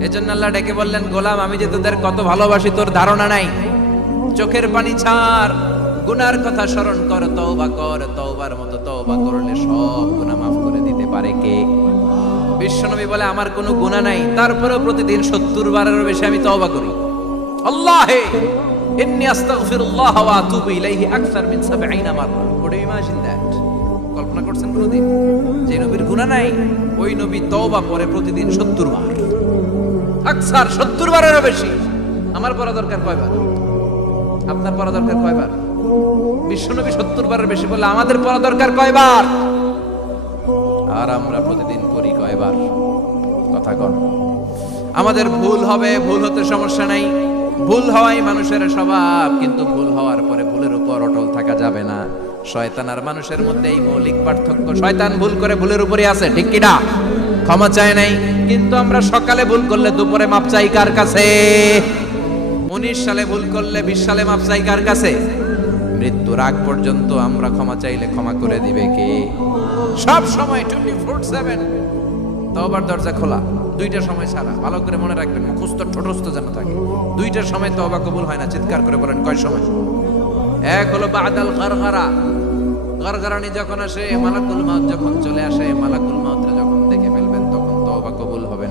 এজন্য আল্লাহ ডেকে বললেন, গোলাম, আমি যে তোদের কত ভালোবাসি, তোর ধারণা নাই। চোখের পানি ছাড়। গুনার কথা স্মরণ কর, তওবা কর, তওবার মতো তওবা করলে সব গুনাহ মাফ করে দিতে পারে কে? বিশ্বনবী বলে, আমার কোনো গুনাহ নাই। তারপরেও প্রতিদিন সত্তর বারেরও বেশি আমি তওবা করি। আল্লাহে, ইন্নী আস্তাগফিরুল্লাহ ওয়া আতুবু ইলাইহি আকসার মিন 70 মাররা কুড ইউ ইমাজিন দ্যাট। কল্পনা করছেন কোনদিন? যে নবীর গুনাহ নাই, ওই নবী তওবা করে প্রতিদিন 70 বার। আকসার 70 বারেরও বেশি। আমার পড়া দরকার কয়বার? আপনার পড়া দরকার কয়বার? বিশ্বনবী 70 বারের বেশি বলে আমাদের পড়া দরকার কয়বার? আর আমরা প্রতিদিন পড়ি কয়বার? কথা কন। আমাদের ভুল হবে, ভুল হতে সমস্যা নাই। ভুল হওয়াই মানুষের স্বভাব, কিন্তু ভুল হওয়ার পরে ভুলের উপর অটল থাকা যাবে না। শয়তান আর মানুষের মধ্যে এই মৌলিক পার্থক্য, শয়তান ভুল করে ভুলের উপরই আছে, ঠিক কিনা ক্ষমা চায় নাই। কিন্তু আমরা সকালে ভুল করলে দুপুরে মাপ চাই কার কাছে? উনিশ সালে ভুল করলে বিশ সালে মাপ চাই কার কাছে? মৃত্যুর আগ পর্যন্ত আমরা ক্ষমা চাইলে ক্ষমা করে দিবে কে? সব সময় টোয়েন্টি ফোর সেভেন তবার দরজা খোলা, দুইটা সময় ছাড়া ভালো করে মনে রাখবেন, মুখস্থ, ঠোঁটস্থ যেন থাকে। দুইটার সময় তবা কবুল হয় না, চিৎকার করে বলেন, কয় সময়? এক হলো বাদাল গারগারা গারগারানি যখন আসে, মালাকুল মাউত যখন চলে আসে, মালাকুল মাউতরে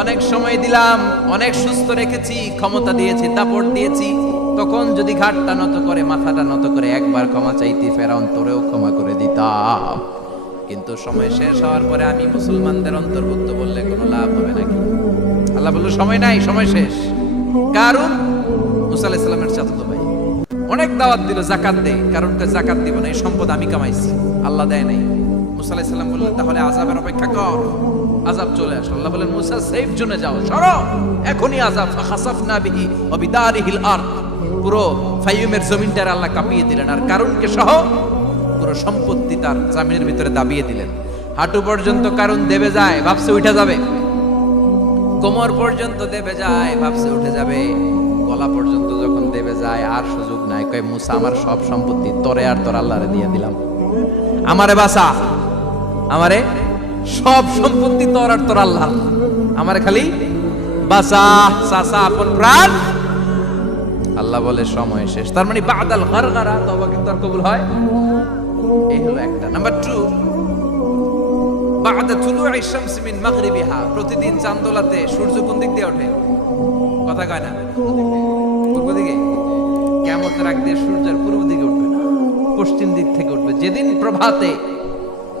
অনেক সময় দিলাম, অনেক সুস্থ রেখেছি, ক্ষমতা দিয়েছি, দাপট দিয়েছি। তখন যদি ঘাটটা নত করে, মাথাটা নত করে, একবার ক্ষমা চাইতি, ফেরাউন তোরেও ক্ষমা করে দিতাম। কিন্তু সময় শেষ হওয়ার পরে আমি মুসলমানদের অন্তর্ভুক্ত বললে কোনো লাভ হবে নাকি? আল্লাহ বলল, সময় নাই, সময় শেষ। কারণ? মুসা আলাইসাল্লামের চাচাতো ভাই। অনেক দাওয়াত দিল, জাকাত দে কারণ কে জাকাত দিব না, এই সম্পদ আমি কামাইছি। আল্লাহ দেয় নাই। মুসা আলাইসাল্লাম বললেন, তাহলে আজাবের অপেক্ষা কর। আজাব চলে আসলো। আল্লাহ বলেন, মুসা সেফ জোনে যাও, সরো। এখনই আজাব ফাখাসাফনা বিহি ওয়া বিদারিহিল আরদ। পুরো ফাইয়ুমের জমিনটার আল্লাহ কাঁপিয়ে দিলেন। আর কারণকে সহ পুরো সম্পত্তি তার জামিনের ভিতরে দাবিয়ে দিলেন। হাঁটু পর্যন্ত কারণ দেবে যায়, ভাবছে উঠে যাবে। কোমর পর্যন্ত দেবে যায়, ভাবছে উঠে যাবে। গলা পর্যন্ত যখন দেবে যায়, আর সুযোগ নাই। কয়, মুসা, আমার সব সম্পত্তি তরে আর তোর আল্লাহরে দিয়ে দিলাম। আমারে বাসা আমারে সব সম্পত্তি তোর আর তোর আল্লাহ আমার খালি বাসা সাসা আপন প্রাণ। আল্লাহ বলে, সময় শেষ। তার মানে বাদাল গারগারা তবা কিন্তু আর কবুল হয় এই হলো একটা। নাম্বার টু বাদা তুলুই শামস মাগরিবিহা। প্রতিদিন চান্দোলাতে সূর্য কোন দিক দিয়ে ওঠে? কথা কয় না? পূর্ব দিকে? কেমতের আগ দিয়ে সূর্যের পূর্ব দিকে উঠবে না? পশ্চিম দিক থেকে উঠবে। যেদিন প্রভাতে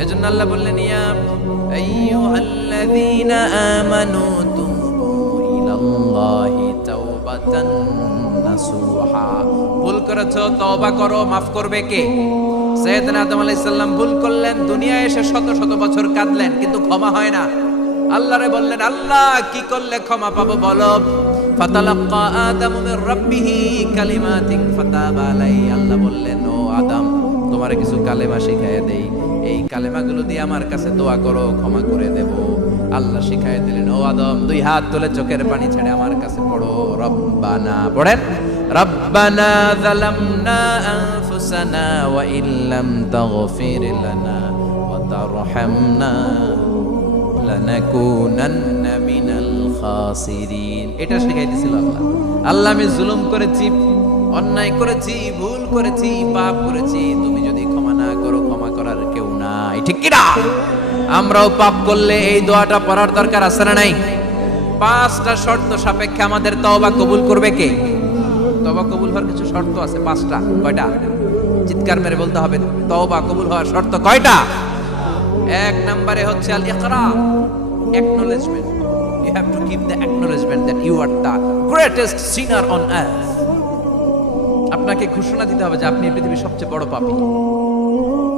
এজন্য আল্লাহ বললেন ভুল করো, মাফ করবে কে? আদম ভুল করলেন এসে শত শত বছর কাঁদলেন, কিন্তু ক্ষমা হয় না। আল্লাহরে বললেন, আল্লাহ, কি করলে ক্ষমা পাবো বলো? ফাতালাক্কা আদম মির রাব্বিহি কালিমাতিন ফাতাবা আলাই আল্লাহ বললেন, ও আদম, তোমারে কিছু কালেমা শিখাইয়ে দেই। এই কালেমাগুলো দিয়ে আমার কাছে দোয়া করো, ক্ষমা করে দেব। আল্লাহ শিখাইয়ে দিলেন, ও আদম, দুই হাত তুলে চোখের পানি ছেড়ে আমার কাছে পড়ো। রব্বানা, পড়েন, রব্বানা যালামনা আনফুসানা ওয়া ইল্লাম তাগফির লানা ওয়া তারহামনা লানাকুনান্না মিনাল খাসিরিন। এটা শিখাইতেছিল আল্লাহ। আল্লাহ, আমি জুলুম করেছি, অন্যায় করেছি, ভুল করেছি, পাপ করেছি। তুমি যদি ঠিক কি না আমরাও পাপ করলে এই দোয়াটা পড়ার দরকার আছে না নাই? পাঁচটা শর্ত সাপেক্ষে আমাদের তওবা কবুল করবে কে? তওবা কবুল হওয়ার কিছু শর্ত আছে, পাঁচটা। কয়টা? চিৎকার মেরে বলতে হবে। তওবা কবুল হওয়ার শর্ত কয়টা? এক নম্বরে হচ্ছে আল ইকরা acknowledgement you have to give the acknowledgement that you are the greatest sinner on earth আপনাকে ঘোষণা দিতে হবে যে আপনি পৃথিবীর সবচেয়ে বড় পাপী।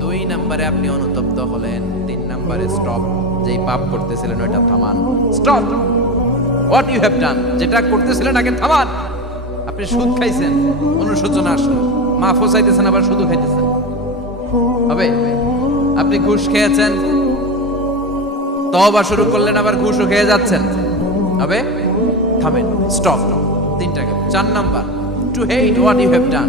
দুই নম্বরে আপনি অনুতপ্ত হলেন, তিন নম্বরে স্টপ যেই পাপ করতেছিলেন ওইটা থামান। Stop what you have done যেটা করতেছিলেন আগে থামান। আপনি সুদ খাইছেন, অনুশোচনা আসলো। মাফও চাইতেছেন আবার সুদও খাইতেছেন। হবে? আপনি ঘুষ খেয়েছেন, তওবা শুরু করলেন, আবার ঘুষও খেয়ে যাচ্ছেন। হবে? থামেন স্টপ তিনটা গেল। চার number to hate what you have done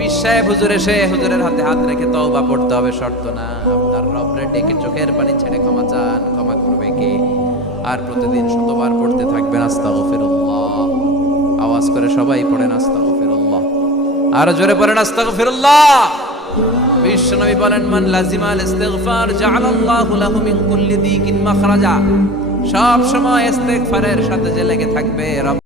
পীর সাহেব হুজুর হুজুরের হাতে হাত রেখে তওবা পড়তে হবে, শর্ত না। আপনার রবরে ডেকে চোখের পানি ছেড়ে ক্ষমা চান, ক্ষমা করবে কে? আর প্রতিদিন শতবার পড়তে আওয়াজ করে সবাই আর জোরে পড়েন, আস্তাগফিরুল্লাহ। বিশ্বনবী বলেন, মান লাজিমাল ইস্তিগফার লাহু মিন কুল্লি মাখরাজা। সব সময় ইস্তিগফারের সাথে যে লেগে থাকবে, রব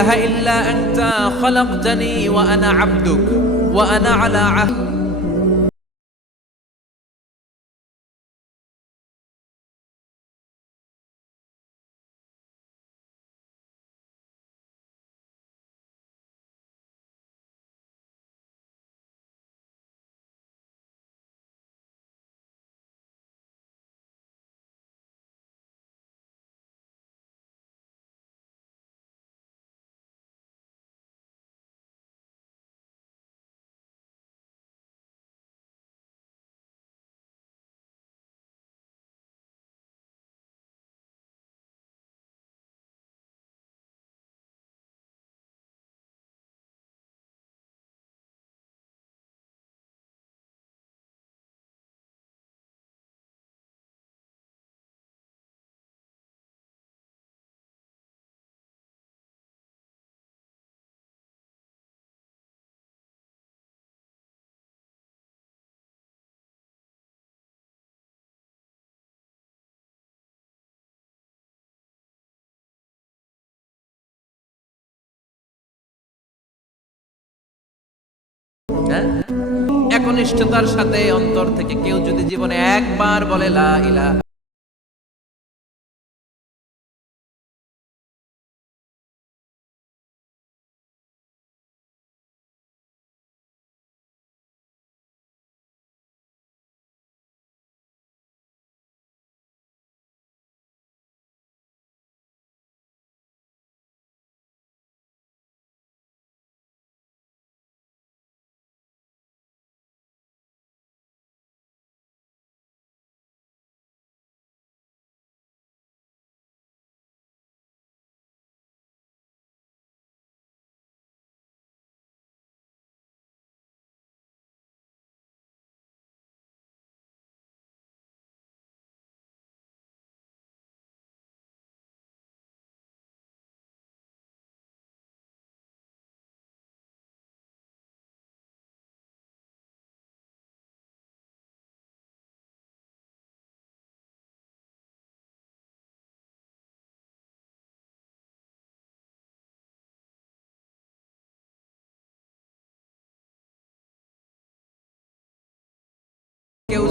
إله إلا أنت خلقتني وأنا عبدك وأنا على عهد হ্যাঁ? একনিষ্ঠতার সাথে অন্তর থেকে কেউ যদি জীবনে একবার বলে লা ইলাহা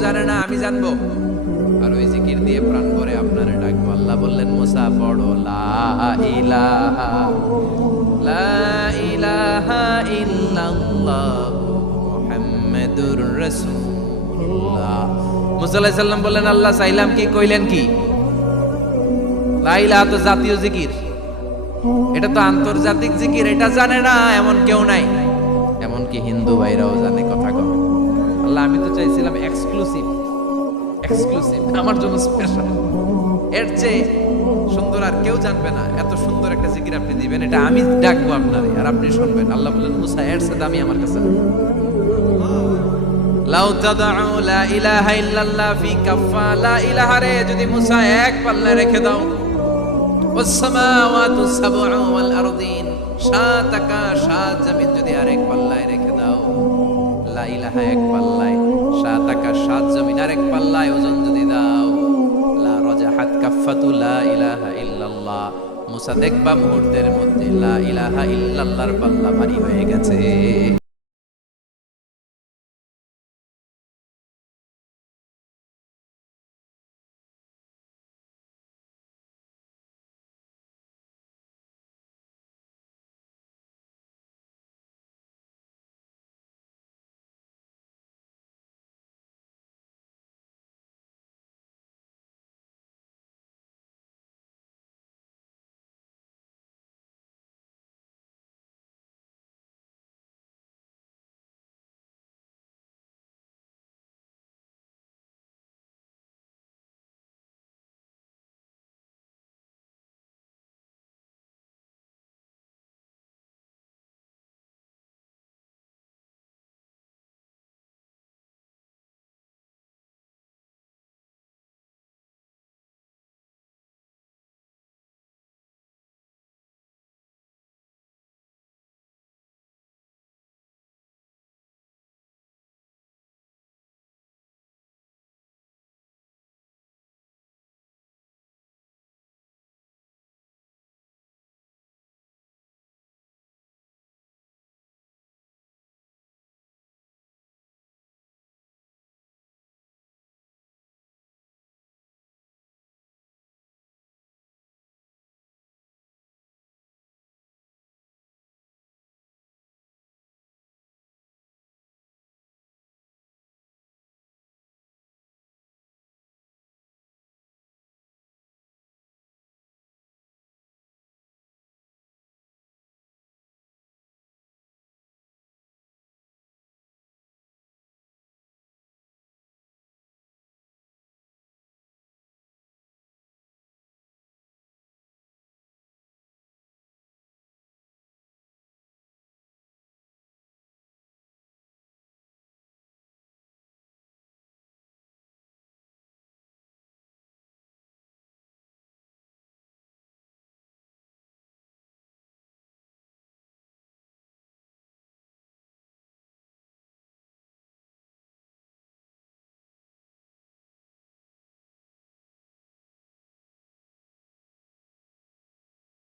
জানে না আমি জানব। আর ওই জিকির দিয়ে প্রাণ ভরে আপনারে ডাকবো। আল্লাহ বললেন, মুসা, পড়ো। বললেন, আল্লাহ কি, কইলেন কি? তো জাতীয় জিকির। এটা তো আন্তর্জাতিক জিকির, এটা জানে না এমন কেউ নাই। এমনকি হিন্দু ভাইরাও জানে, কথা আল্লাহ, আমি তো চাইছিলাম হবে এক্সক্লুসিভ এক্সক্লুসিভ আমার জন্য স্পেশাল এর চেয়ে সুন্দর আর কেউ জানবে না এত সুন্দর একটা জিকির আপনি দিবেন। এটা আমি ডাকবো আপনারে, আর আপনি শুনবেন। আল্লাহ বলেন, মুসা, এর সাথে আমি আমার কাছে লাউ তাদাউ লা ইলাহা ইল্লাল্লাহ ফি কাফা লা ইলাহা রে, যদি মুসা এক পাল্লা রেখে দাও। ওয়াসসামাওয়াতু সাবউ ওয়াল আরদিন। সাত আকাশ, সাত জমিন যদি আরেক পাল্লায় রেখে দাও। লা ইলাহা এক পাল্লায়। সাত আকাশ সাত জমিন, আরেক পাল্লায় ওজন যদি দাও। লা রাজাহাত কাফাতু লা ইলাহা ইল্লাল্লাহ। মুসা দেখবা মুহূর্তের মধ্যে লা ইলাহা ইল্লাল্লাহর পাল্লা ভারী হয়ে গেছে।